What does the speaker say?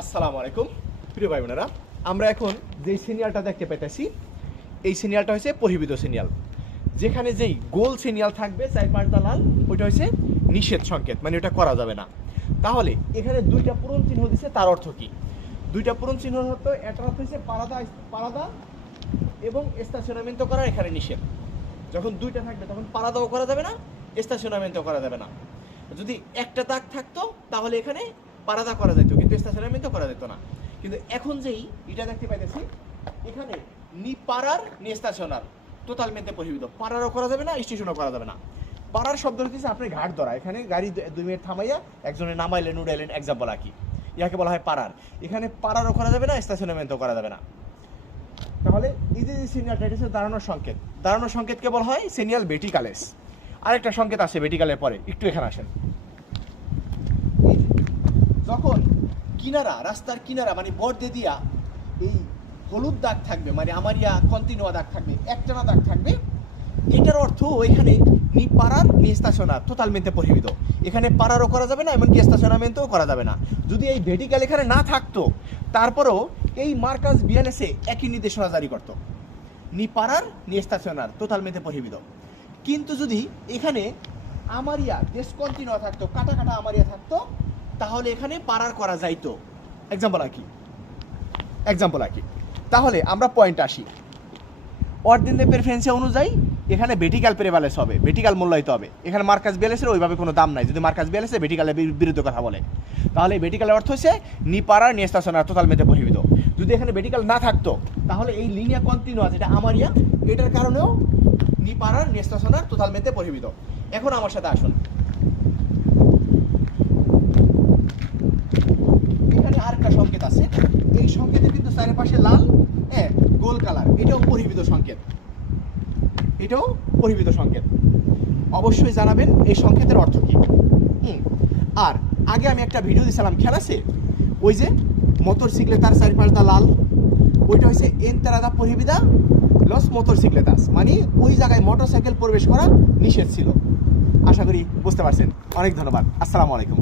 আসসালামু আলাইকুম প্রিয় ভাই বোনেরা, আমরা এখন যে সিরিয়ালটা দেখতে পাইতেছি এই সিরিয়ালটা হচ্ছে প্রহিবিত সিরিয়াল। যেখানে যেই গোল সিরিয়াল থাকবে 4-5টা লাল, ওইটা হচ্ছে নিষেধ সংকেত, মানে ওটা করা যাবে না। তাহলে এখানে দুইটা পূরণ চিহ্ন দিচ্ছে, তার অর্থ কি? দুইটা পূরণ চিহ্ন হতো, একটা অর্থ হচ্ছে পারাদা এবং স্টেশনামেন্ট করা এখানে নিষেধ। যখন দুইটা থাকবে তখন পারাদাও করা যাবে না, স্টেশনামেন্ট করা যাবে না। যদি একটা দাগ থাকতো তাহলে এখানে পারাদা করা যেত, কিন্তু স্টেশনামেন্ট করা যেত না। কিন্তু এখন যেই এটা দেখতে পাইতেছি, এখানে নি পারার নি স্টেশনার টোটালমেন্টে প্রহিবিত। পারারও করা যাবে না, স্টেশনও করা যাবে না। পারার শব্দ হচ্ছে আপনি ঘাট ধরা, এখানে গাড়ি 2 মিনিট থামাইয়া একজনে নামাইলেন উড়াইলেন, এক্সাম্পল আঁকি, ইয়াকে বলা হয় পারার। এখানে পারারও করা যাবে না, স্টেশনামেন্টও করা যাবে না। তাহলে এই যে সিনিয়ালটা, এটা হচ্ছে দাঁড়ানোর সংকেত। দাঁড়ানোর সংকেতকে বলা হয় সিনিয়াল ভের্টিকালেস। আরেকটা সংকেত আছে ভের্টিকালের পরে, একটু এখানে আসেন। যখন কিনারা, রাস্তার কিনারা মানে বর্ডে দিয়া এই হলুদ দাগ থাকবে, মানে আমারিয়া কন্টিনিউয়া দাগ থাকবে, একটানা দাগ থাকবে, এটার অর্থ ওইখানে নি পারার নি স্টেশনার টোটালমেন্টে প্রহিবিত। এখানে পারারও করা যাবে না, এমনকি স্টেশনামেন্টও করা যাবে না। যদি এই ভের্টিকাল এখানে না থাকতো, তারপরেও এই মার্কাস বিএনএসএ একই নির্দেশনা জারি করত, নি পারার নি স্টেশনার টোটালমেন্টে প্রহিবিত। কিন্তু যদি এখানে আমারিয়া ডিসকন্টিনিউয়া থাকতো, কাটা কাটা আমারিয়া থাকতো, তাহলে এখানে পারার করা যাইতো। এক্সাম্পল আঁকি। তাহলে আমরা পয়েন্ট আসি। অর্ডিনারি প্রেফারেন্স অনুযায়ী এখানে ভের্টিকাল প্রেভালেন্স হবে, ভের্টিকাল মূল্যায়িত হবে। এখানে মার্কাস বিএলএসের ওইভাবে কোনো দাম নাই। যদি মার্কাস বিএলএসে ভের্টিকালের বিরুদ্ধে কথা বলে, তাহলে ভের্টিকালের অর্থ হচ্ছে নি পারার নি স্টেশনার টোটালমেন্টে প্রহিবিত। যদি এখানে ভের্টিকাল না থাকতো, তাহলে এই লিনিয়া কন্টিনিউয়াস, যেটা আমারিয়া, এটার কারণেও নি পারার নি স্টেশনার টোটালমেন্টে প্রহিবিত। এখন আমার সাথে আসুন, এখানে আরেকটা সংকেত আছে। এই সংকেতে কিন্তু চারিপাশে লাল, গোল কালার, এটাও প্রহিবিত সংকেত। অবশ্যই জানাবেন এই সংকেতের অর্থ কি। আর আগে আমি একটা ভিডিও দিয়েছিলাম, খেয়াল আছে? ওই যে মোটরসাইকেলের 4-5টা লাল, ওইটা হচ্ছে এন্তারাদা প্রহিবিদা লস মোটরসাইকেলেতাস, মানে ওই জায়গায় মোটরসাইকেল প্রবেশ করা নিষেধ ছিল। আশা করি বুঝতে পারছেন। অনেক ধন্যবাদ। আসসালামু আলাইকুম।